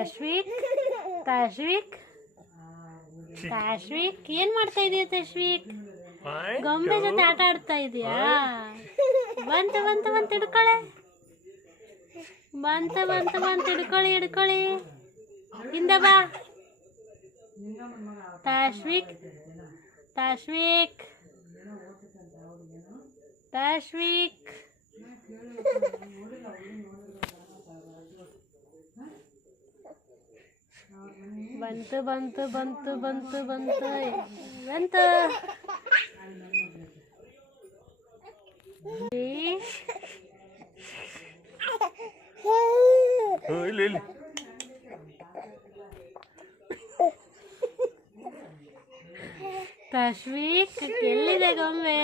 ತಾಶ್ವಿಕ್ ತಾಶ್ವಿಕ್ ತಾಶ್ವಿಕ್ ಏನ್ ಮಾಡ್ತಾ ಇದೀಯ ತಾಶ್ವಿಕ್? ಗೊಂಬೆ ಜೊತೆ ಆಟ ಆಡ್ತಾ ಇದೀಯಾ? ಬಂತು ಬಂತು ಬಂತು ಹಿಡ್ಕೊಳ್ಳಿ, ಬಂತು ಬಂತು ಬಂತು ಹಿಡ್ಕೊಳ್ಳಿ ಹಿಡ್ಕೊಳ್ಳಿ. ಹಿಂದೆ ಬಾ ತಾಶ್ವಿಕ್ ತಾಶ್ವಿಕ್ ತಾಶ್ವಿಕ್. ಬಂತು ಬಂತು ಬಂತು ಬಂತು ಬಂತು ಬಂತು. ತಾಶ್ವಿಕ್ ಎಲ್ಲಿದೆ ಗೊಂಬೆ?